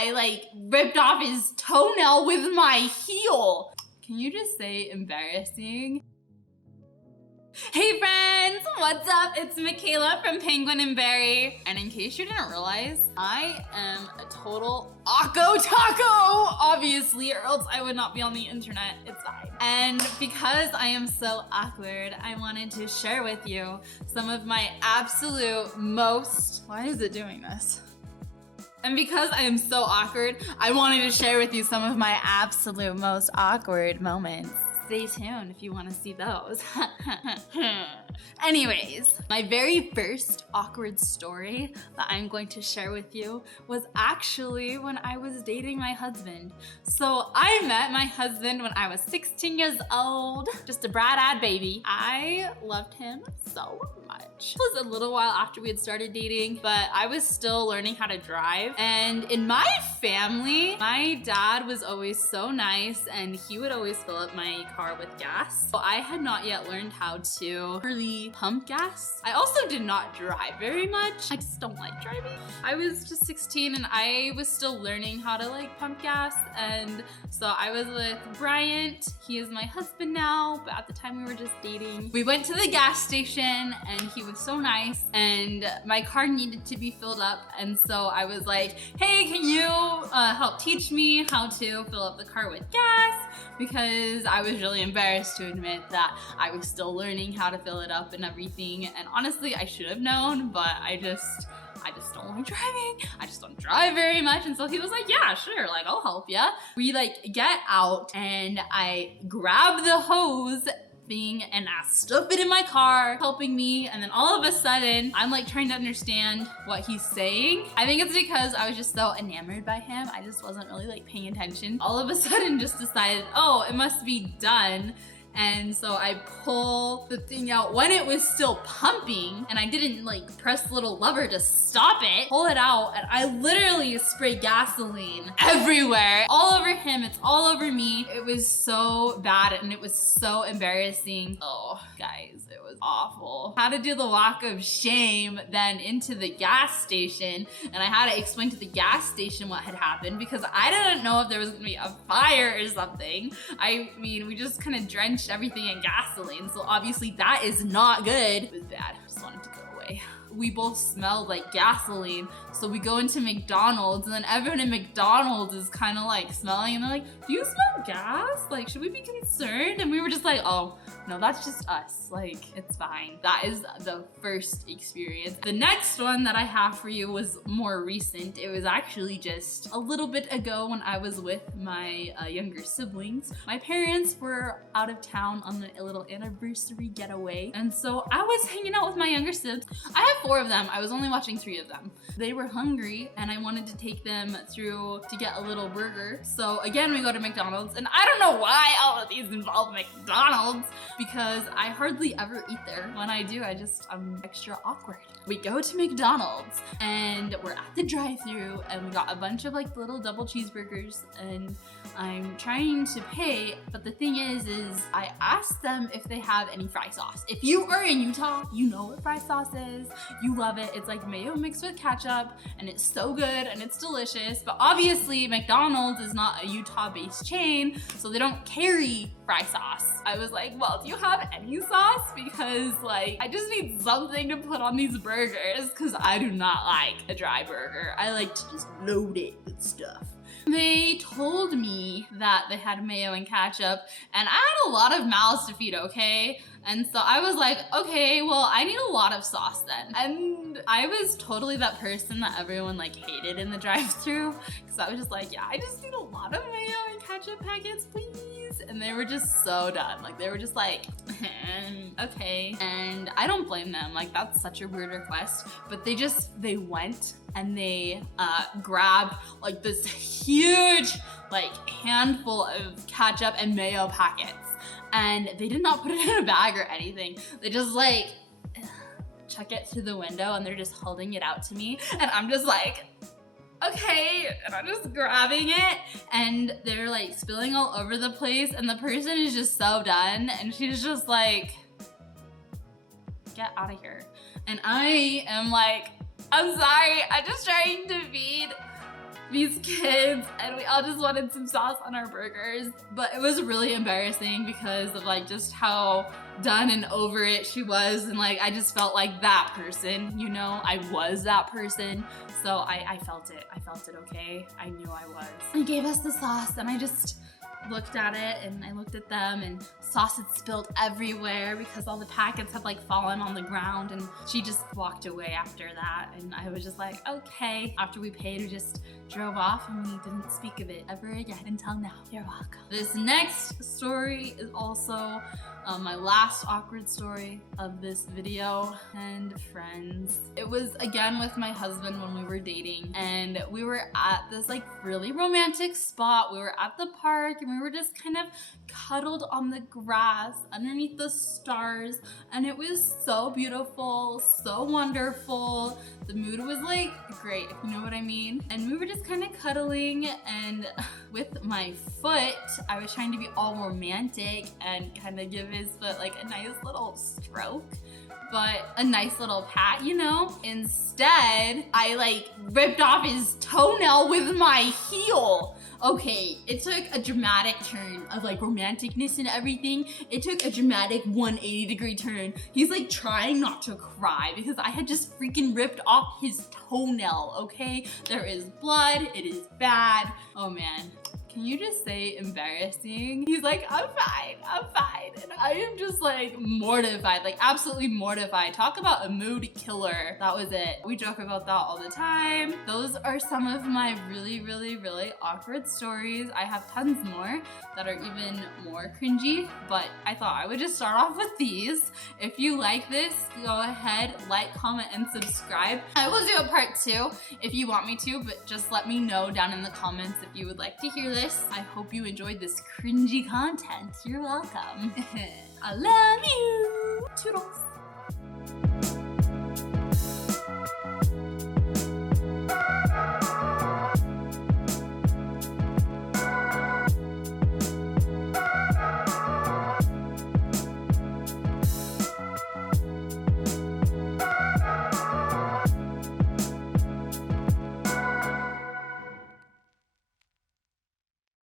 I like ripped off his toenail with my heel. Can you just say embarrassing? Hey friends, what's up? It's Michaela from Penguin and Berry. And in case you didn't realize, I am a total Akko Taco, obviously, or else I would not be on the internet. It's fine. And because I am so awkward, I wanted to share with you some of my absolute most... Why is it doing this? And because I am so awkward, I wanted to share with you some of my absolute most awkward moments. Stay tuned if you want to see those. Anyways, my very first awkward story that I'm going to share with you was actually when I was dating my husband. So I met my husband when I was 16 years old, just a brat-eyed baby. I loved him so much. It was a little while after we had started dating, but I was still learning how to drive. And in my family, my dad was always so nice and he would always fill up my car with gas. So I had not yet learned how to really pump gas. I also did not drive very much. I just don't like driving. I was just 16 and I was still learning how to like pump gas. And so I was with Bryant. He is my husband now, but at the time we were just dating. We went to the gas station and he was so nice and my car needed to be filled up. And so I was like, hey, can you help teach me how to fill up the car with gas? Because I was really embarrassed to admit that I was still learning how to fill it up and everything. And honestly, I should have known, but I just don't like driving. I just don't drive very much. And so he was like, yeah, sure, like I'll help ya. We like get out and I grab the hose thing and I stuff it in my car, helping me. And then all of a sudden, I'm like trying to understand what he's saying. I think it's because I was just so enamored by him. I just wasn't really like paying attention. All of a sudden just decided, oh, it must be done. And so I pull the thing out when it was still pumping and I didn't like press the little lever to stop it, pull it out, and I literally sprayed gasoline everywhere, all over him, it's all over me. It was so bad and it was so embarrassing. Oh, guys, it was awful. Had to do the walk of shame then into the gas station and I had to explain to the gas station what had happened because I didn't know if there was gonna be a fire or something. I mean, we just kind of drenched everything in gasoline, so obviously that is not good. It was bad. I just wanted to go away. We both smelled like gasoline, so we go into McDonald's and then everyone in McDonald's is kind of like smelling and they're like, do you smell gas? Like, should we be concerned? And we were just like, oh, no, that's just us. Like, it's fine. That is the first experience. The next one that I have for you was more recent. It was actually just a little bit ago when I was with my younger siblings. My parents were out of town on a little anniversary getaway. And so I was hanging out with my younger siblings. I have 4 of them. I was only watching 3 of them. They were hungry and I wanted to take them through to get a little burger. So again, we go to McDonald's and I don't know why all of these involve McDonald's because I hardly ever eat there. When I do, I'm extra awkward. We go to McDonald's and we're at the drive-thru and we got a bunch of like little double cheeseburgers and I'm trying to pay, but the thing is I asked them if they have any fry sauce. If you are in Utah, you know what fry sauce is. You love it. It's like mayo mixed with ketchup and it's so good and it's delicious. But obviously McDonald's is not a Utah-based chain, so they don't carry fry sauce. I was like, well, do you have any sauce? Because like, I just need something to put on these burgers because I do not like a dry burger. I like to just load it with stuff. They told me that they had mayo and ketchup and I had a lot of mouths to feed, okay? And so I was like, okay, well, I need a lot of sauce then. And I was totally that person that everyone like hated in the drive-thru because I was just like, yeah, I just need a lot of mayo and ketchup packets, please. And they were just so done. Like they were just like, okay. And I don't blame them. Like that's such a weird request, but they went and they grabbed like this huge like handful of ketchup and mayo packets. And they did not put it in a bag or anything. They just like chuck it through the window and they're just holding it out to me. And I'm just like, okay. And I'm just grabbing it and they're like spilling all over the place. And the person is just so done. And she's just like, get out of here. And I am like, I'm sorry, I'm just trying to feed these kids, and we all just wanted some sauce on our burgers. But it was really embarrassing because of like just how done and over it she was, and like I just felt like that person, you know? I was that person. So I felt it. I felt it, okay? I knew I was. They gave us the sauce and I just looked at it and I looked at them, and sauce had spilled everywhere because all the packets had like fallen on the ground, and she just walked away after that, and I was just like, okay. After we paid, we just drove off and we didn't speak of it ever again until now. You're welcome. This next story is also my last awkward story of this video. And friends, it was again with my husband when we were dating, and we were at this like really romantic spot. We were at the park and we were just kind of cuddled on the grass underneath the stars, and it was so beautiful, so wonderful. The mood was like great, if you know what I mean. And we were just kind of cuddling, and with my foot, I was trying to be all romantic and kind of give his foot like a nice little stroke, but a nice little pat, you know? Instead, I like ripped off his toenail with my heel. Okay, it took a dramatic turn of like romanticness and everything. It took a dramatic 180-degree turn. He's like trying not to cry because I had just freaking ripped off his toenail, okay? There is blood, it is bad. Oh man. Can you just say embarrassing? He's like, I'm fine. And I am just like mortified, like absolutely mortified. Talk about a mood killer. That was it. We joke about that all the time. Those are some of my really, really, really awkward stories. I have tons more that are even more cringy, but I thought I would just start off with these. If you like this, go ahead, like, comment, and subscribe. I will do a part 2 if you want me to, but just let me know down in the comments if you would like to hear this. I hope you enjoyed this cringy content. You're welcome. I love you. Toodles.